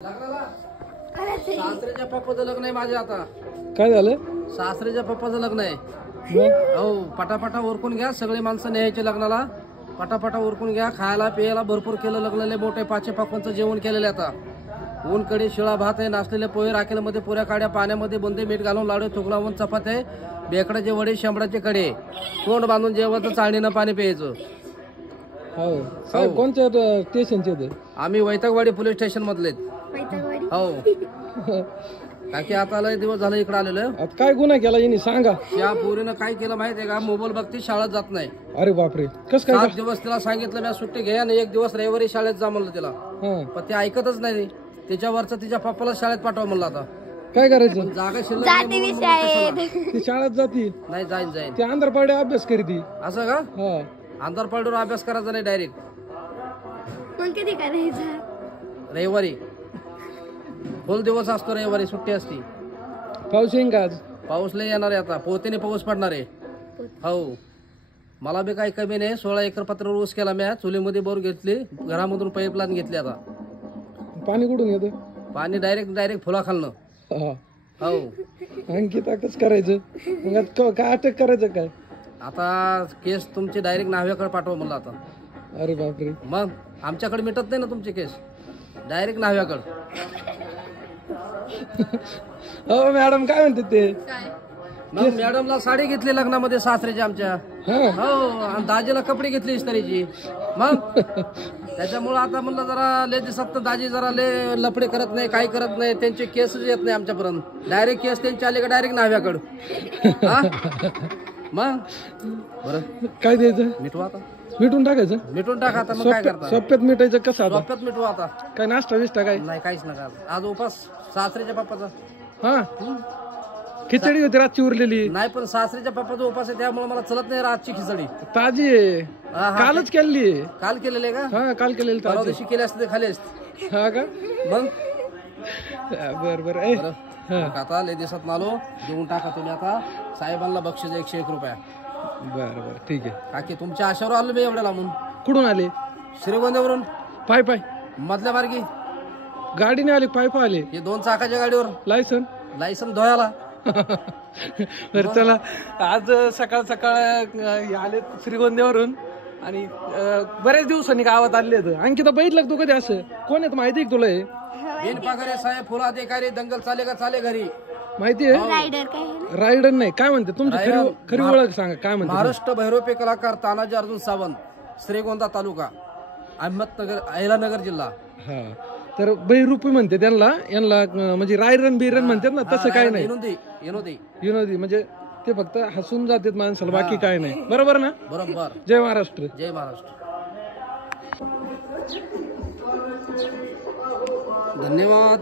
सासरेच्या पप्पाचं लग्न आहे माझ्या आता. काय झालं? सासरेच्या पप्पाचं लग्न आहे. हो, पटापटा उरकून घ्या. सगळे माणसं न्यायचे लग्नाला. पटापटा उरकून घ्या. खायला पियाला भरपूर केलं. लग्नाले मोठे 5-5 जेवण केलेले. आता ऊन कडे शिळा भात आहे, नाचलेले पोहे, राखेलमध्ये पुऱ्या काड्या, पाण्यामध्ये बुंदे मीठ घालून लाडू, तुकडावून चपात आहे, बेकडाचे वडे, शेंबडाचे कडे, तोंड बांधून जेवायचं, चाळणीनं पाणी प्यायचं. हो साहेब, कोणत्या स्टेशनचे ते? आम्ही वैतागवाडी पोलीस स्टेशन मधले. हो, काकी आता लय दिवस झाले इकडे आलेलो. आता काय गुन्हा केला यांनी सांगा. या पोरीनं काय केलं माहितीये का? मोबाईल बघती, शाळेत जात नाही. अरे बापरे, कस काय? 7 दिवस तिला सांगितलं मी सुट्टी घे आणि 1 दिवस रविवारी शाळेत जा म्हणलं तिला, पण ते ऐकतच नाही. त्याच्यावरच तिच्या पप्पाला शाळेत पाठवा म्हणलं. आता काय करायचं? जागा शिल्लक नाही. ती शाळेत जाती नाही, जाईन ते अंधारपाडे अभ्यास करीती. असं का? अंधारपाडीवर अभ्यास करायचा नाही, डायरेक्ट मग कधी करायचं? रविवारी. फुल दिवस असतो रविवारी, सुट्टी असती. पाऊस येईन का आज? पाऊस लय येणार आहे आता. पोतेने पाऊस पडणार आहे. हो, मला बी काही कमी नाही. 16 एकर पत्रावर ऊस केला मी. चुलीमध्ये बोर घेतली, घरामधून पाईपलाईन घेतली. आता पाणी कुठून येतं? पाणी डायरेक्ट फुला खालनं. हो, आणखी ताकच करायचं. मग आता काय अटक करायचं काय? आता केस तुमची डायरेक्ट न्हाव्याकडे पाठवा म्हणलं आता. अरे बापरे, मग आमच्याकडे मिटत नाही ना तुमचे केस, डायरेक्ट न्हाव्याकडे. हो मॅडम, काय म्हणते ते? मग मॅडमला साडी घेतली लग्नामध्ये सासऱ्याची आमच्या. हो, आणि दाजीला कपडे घेतले इस्त्रीची. मग त्याच्यामुळे आता म्हणलं जरा लय दिसत दाजी जरा लय लफडे करत नाही, काही करत नाही. त्यांचे केस येत नाही आमच्यापर्यंत. डायरेक्ट केस त्यांचे आले का डायरेक्ट न्हाव्याकडं. मग बरं काय द्यायचं? मिटवा आता. मिटून टाकायचं? मिटून टाका आता. मग काय करता? सोप्यात मिटायचं कसं आता? सोप्यात मिटवा आता. काय नाश्ता विष्टा काय? नाही, काहीच नका. आज उपास सासऱ्याच्या पप्पाचा. हा, खिचडी होती रातची उरलेली. नाही, पण सासऱ्याच्या पप्पाचा उपास आहे त्यामुळे मला चलत नाही रातची खिचडी. ताजी आहे, कालच केली. काल केलेले का? हा, काल केलेली परवा ताजी. दिवशी केले असते खाली असते. हा का? मग बर बर. आता लय दिवसात नालो देऊन टाका तुम्ही. आता साहेबांना बक्षीस 101 रुपया. बर बर, ठीक आहे काकी, तुमच्या आशावर आलो मी एवढ्या लांबून. कुठून आले? श्रीगोंद्यावरून. पाय मधल्या मार्गी गाडीने आले? पाय आले? हे 2 चाकाच्या गाडीवर. लायसन धुवायला. बरं चला, आज सकाळ आले श्रीगोंद्यावरून आणि बऱ्याच दिवसांनी गावात आले. अंकिता बघितलं तू कधी असं? कोण आहेत माहिती आहे तुला? हे बिनपगारे साहेब, फुल अधिकारी, दंगल चाले घरी. माहिती आहे? रायडर नाही, काय म्हणते तुमची खरी ओळख सांगा, काय म्हणते? महाराष्ट्र भैरवपे कलाकार तानाजी अर्जुन सावंत, श्रीगोंदा तालुका, अहमदनगर, अहिलानगर जिल्हा. हा, तर बहिरूपी म्हणते त्यांना, यांना म्हणजे रायरन बिरन म्हणतात ना, तसं काय नाही. विनोदी म्हणजे ते फक्त हसून जातात माणसाला, बाकी काय नाही. बरोबर ना? बरोबर. जय महाराष्ट्र. जय महाराष्ट्र. धन्यवाद.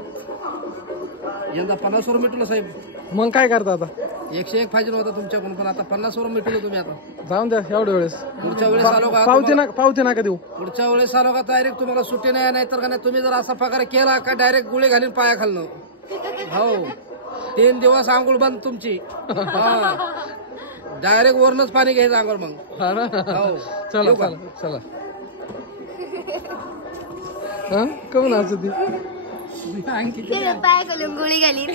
यंदा 50 वर मिटवलं साहेब. मग काय करता आता? 101 पाहिजे होता तुमच्याकडून, पण आता 50 वर मिटवलं तुम्ही. आता जाऊन द्या एवढ्या वेळेस. पुढच्या वेळेस आलो का? पावती नका देऊ. पुढच्या वेळेस आलो का डायरेक्ट तुम्हाला सुट्टी नाही तर का नाही. तुम्ही जर असा पगार केला का डायरेक्ट गुळे घालून पाया खालनं. हो, 3 दिवस आंघोळ बंद तुमची. डायरेक्ट वरनच पाणी घ्यायचं आंघोळ मग. हा ना? हो, चला चला. हा, कमून असं ती पाय घालून गोळी घाली.